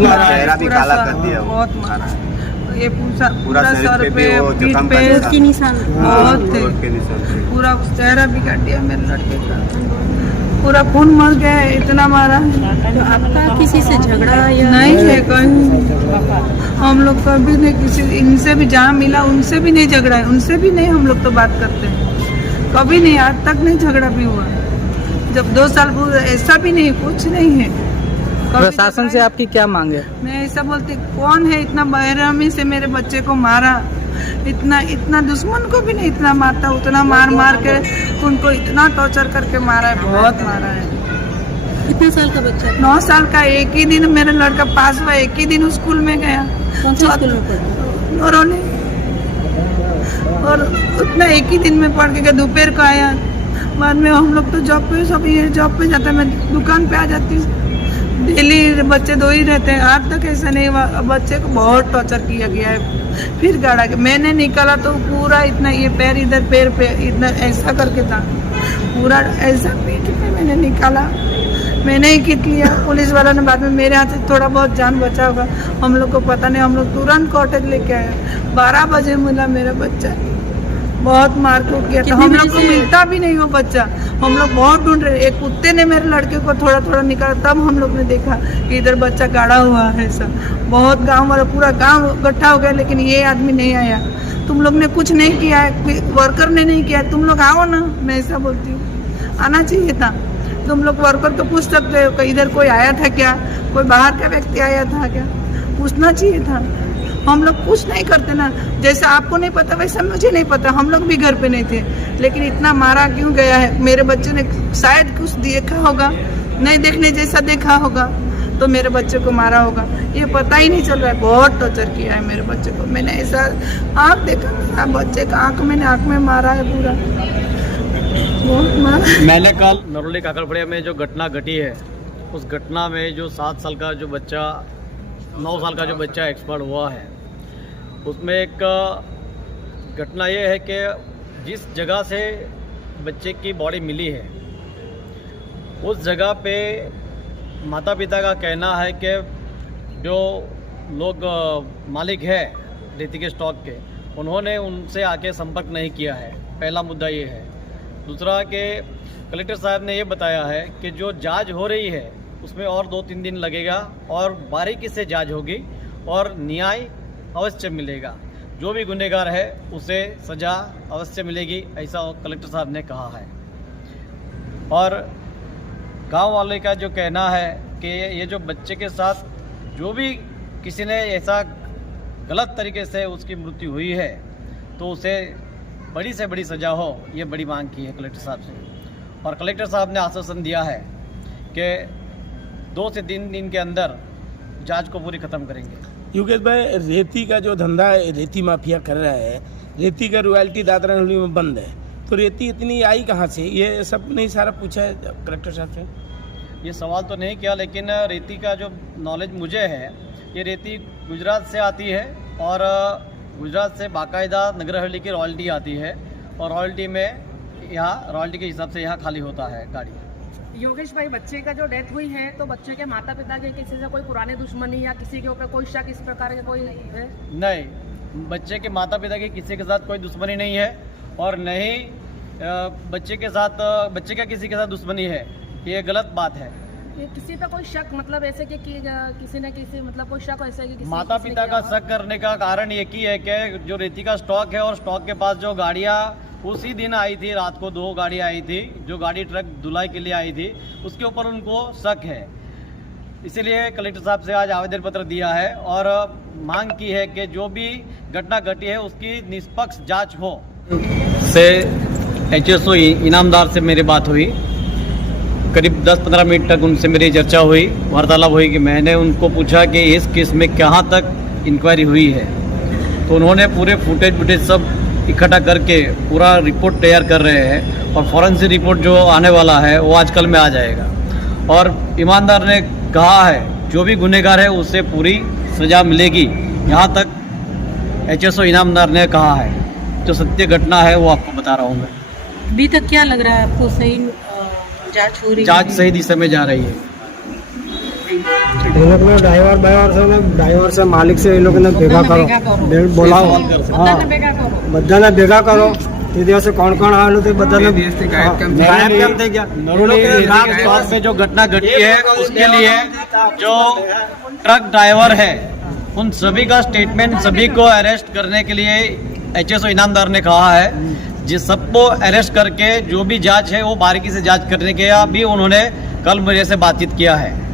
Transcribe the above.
मारा है, चेहरा भी पूरा काला सर, कर दिया। बहुत मारा है। ये पूरा पूरा शरीर सर पे पे भी वो पीठ जख्म पे का की निशान बहुत थे। चोट के निशान थे। पूरा चेहरा भी काट दिया मेरे लड़के का, पूरा खून मर गया है, इतना मारा है। तो आपका किसी से झगड़ा या नहीं है कहीं, हम लोग कभी नहीं किसी इनसे भी जहाँ मिला उनसे भी नहीं झगड़ा है, उनसे भी नहीं हम लोग तो बात करते हैं, कभी नहीं, आज तक नहीं झगड़ा भी हुआ। जब 2 साल पूरा ऐसा भी नहीं, कुछ नहीं है। कभी प्रशासन से आपकी क्या मांग है? मैं ऐसा बोलती, कौन है इतना बेरहमी से मेरे बच्चे को मारा, इतना दुश्मन को भी नहीं इतना मारता, उतना मार मार के उनको इतना टॉर्चर करके मारा है, बहुत मारा है। कितने साल का बच्चा है? 9 साल का, एक ही दिन मेरा लड़का पास हुआ, एक ही दिन स्कूल में गया। कौन से स्कूल में पढ़ता? नौरोनी, और उतना एक ही दिन में पढ़ के दोपहर को आया। बाद में हम लोग तो जॉब पे, सब ये जॉब पे जाता है, मैं दुकान पे आ जाती हूँ, डेली बच्चे 2 ही रहते हैं। आज तक ऐसा नहीं हुआ, बच्चे को बहुत टॉर्चर किया गया है। फिर गाड़ा के मैंने निकाला तो पूरा इतना, ये पैर इधर, पैर पे इतना ऐसा करके था, पूरा ऐसा पीठ पे मैंने निकाला, मैंने ही खींच लिया। पुलिस वाला ने बाद में मेरे हाथ से थोड़ा बहुत जान बचा होगा, हम लोग को पता नहीं। हम लोग तुरंत कॉटेज लेके आए, 12 बजे मिला मेरा बच्चा, बहुत मार कूट किया था। हम लोग को मिलता भी नहीं वो बच्चा, हम लोग बहुत ढूंढ रहे। एक कुत्ते ने मेरे लड़के को थोड़ा थोड़ा निकाला, तब हम लोग ने देखा कि इधर बच्चा गाड़ा हुआ है। ऐसा बहुत गांव वाला, पूरा गांव इकट्ठा हो गया, लेकिन ये आदमी नहीं आया। तुम लोग ने कुछ नहीं किया है, वर्कर ने नहीं किया है, तुम लोग आओ ना, मैं ऐसा बोलती हूँ, आना चाहिए था। तुम लोग वर्कर तो पूछ सकते हो कि इधर कोई आया था क्या, कोई बाहर का व्यक्ति आया था क्या, पूछना चाहिए था। हम लोग कुछ नहीं करते ना, जैसा आपको नहीं पता वैसा मुझे नहीं पता, हम लोग भी घर पे नहीं थे, लेकिन इतना मारा क्यों गया है। मेरे बच्चे ने शायद कुछ देखा होगा, नहीं देखने जैसा देखा होगा तो मेरे बच्चे को मारा होगा, ये पता ही नहीं चल रहा है। बहुत टॉर्चर किया है मेरे बच्चे को, मैंने ऐसा आँख देखा, बच्चे का आँख में मारा है पूरा, बहुत मारा। मैंने कल नरोली काकड़पड़िया में जो घटना घटी है, उस घटना में जो 7 साल का जो बच्चा, 9 साल का जो बच्चा एक्सपर्ट हुआ है, उसमें एक घटना ये है कि जिस जगह से बच्चे की बॉडी मिली है, उस जगह पे माता पिता का कहना है कि जो लोग मालिक है रेती के स्टॉक के, उन्होंने उनसे आके संपर्क नहीं किया है। पहला मुद्दा ये है। दूसरा कि कलेक्टर साहब ने ये बताया है कि जो जांच हो रही है उसमें और 2-3 दिन लगेगा और बारीकी से जांच होगी और न्याय अवश्य मिलेगा। जो भी गुनहगार है उसे सज़ा अवश्य मिलेगी, ऐसा कलेक्टर साहब ने कहा है। और गांव वाले का जो कहना है कि ये जो बच्चे के साथ जो भी किसी ने ऐसा गलत तरीके से उसकी मृत्यु हुई है तो उसे बड़ी से बड़ी सज़ा हो, ये बड़ी मांग की है कलेक्टर साहब से। और कलेक्टर साहब ने आश्वासन दिया है कि 2 से 3 दिन के अंदर जांच को पूरी ख़त्म करेंगे। योगेश भाई, रेती का जो धंधा है, रेती माफिया कर रहा है, रेती का रॉयल्टी दादरा नगरी में बंद है, तो रेती इतनी आई कहाँ से, ये सब नहीं सारा पूछा है कलेक्टर साहब से? ये सवाल तो नहीं किया, लेकिन रेती का जो नॉलेज मुझे है, ये रेती गुजरात से आती है और गुजरात से बाकायदा नगरहवेली की रॉयल्टी आती है और रॉयल्टी में यहाँ रॉयल्टी के हिसाब से यहाँ खाली होता है गाड़ी। योगेश भाई, बच्चे का जो डेथ हुई है तो बच्चे के माता पिता के किसी से कोई पुराने दुश्मनी या किसी के ऊपर कोई शक इस प्रकार के कोई है? नहीं, बच्चे के माता पिता की किसी के साथ कोई दुश्मनी नहीं है और न ही बच्चे का किसी के साथ दुश्मनी है, ये गलत बात है। ये किसी पे कोई शक, मतलब ऐसे कि किसी न किसी, मतलब कोई शक ऐसे कि माता पिता का शक करने का कारण एक ही है कि जो रेती का स्टॉक है और स्टॉक के पास जो गाड़ियाँ उसी दिन आई थी, रात को 2 गाड़ियाँ आई थी, जो गाड़ी ट्रक धुलाई के लिए आई थी, उसके ऊपर उनको शक है। इसीलिए कलेक्टर साहब से आज आवेदन पत्र दिया है और मांग की है कि जो भी घटना घटी है उसकी निष्पक्ष जांच हो। से HSO इनामदार से मेरी बात हुई, करीब 10-15 मिनट तक उनसे मेरी चर्चा हुई, वार्तालाप हुई कि मैंने उनको पूछा कि इस केस में कहाँ तक इंक्वायरी हुई है, तो उन्होंने पूरे फुटेज सब इकट्ठा करके पूरा रिपोर्ट तैयार कर रहे हैं और फॉरेंसिक रिपोर्ट जो आने वाला है वो आज कल में आ जाएगा। और ईमानदार ने कहा है जो भी गुनहगार है उसे पूरी सज़ा मिलेगी, यहाँ तक HSO इनामदार ने कहा है। जो सत्य घटना है वो आपको बता रहा हूँ मैं। अभी तक क्या लग रहा है आपको, सही जांच हो रही है? जांच सही दिशा में जा रही है। ये लोग ने ड्राइवर से मालिक से ये लोग ने भेगा करो बोलाओ हाँ बधाने भेगा करो ये દિવસે કોણ કોણ આવેલું તે બધાને ગાયબ કેમ થઈ ગયા स्पॉट पे जो घटना घटी है उसके लिए जो ट्रक ड्राइवर है उन सभी का स्टेटमेंट सभी को अरेस्ट करने के लिए HSO इनामदार ने कहा है जिस सबको अरेस्ट करके जो भी जांच है वो बारीकी से जांच करने के भी उन्होंने कल मुझे से बातचीत किया है।